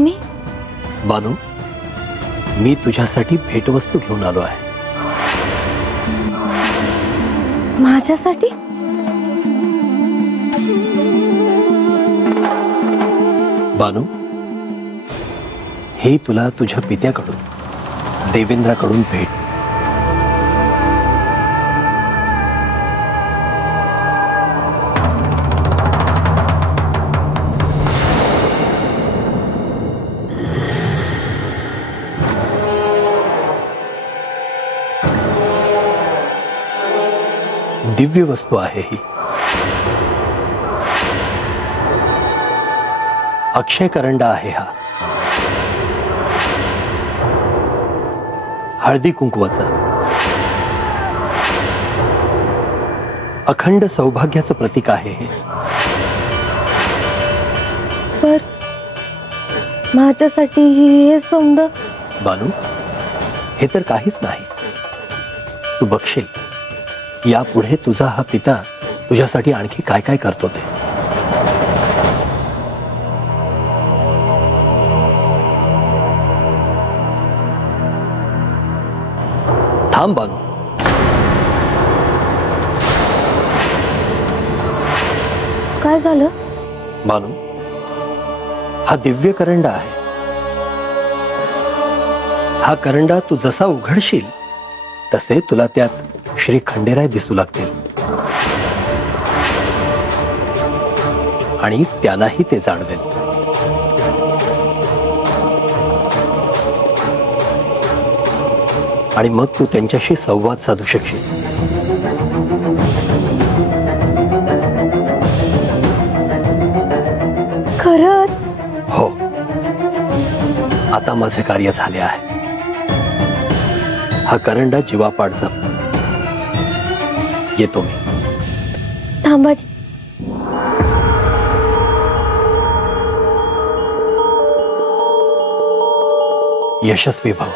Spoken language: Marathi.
तुम्ही? बानू, मी तुझ्यासाठी भेटवस्तू घेऊन आलो आहे. माझ्यासाठी? बानू, हे तुला तुझ्या पित्याकडून, देवेंद्राकडून भेट. दिव्य वस्तू आहे ही. अक्षय करंडा आहे हा. हळदी कुंकवाचा, अखंड सौभाग्याचं प्रतीक आहे हे. पर माझ्यासाठी हे समजा. बानू, हे तर काहीच नाही. तू बघशील यापुढे तुझा हा पिता तुझ्यासाठी आणखी काय काय करतो ते. थांब बानू. काय झालं? बानू, हा दिव्य करंडा आहे. हा करंडा तू जसा उघडशील तसे तुला त्यात श्री खंडेराय दिसू लागतील आणि त्यांनाही ते जाणवेल. आणि मग तू त्यांच्याशी संवाद साधू शकशील. खरंच? हो, आता माझे कार्य झाले आहे. हा करंडा जीवापाड जप. येतो मी. थांबाजी. यशस्वी भव.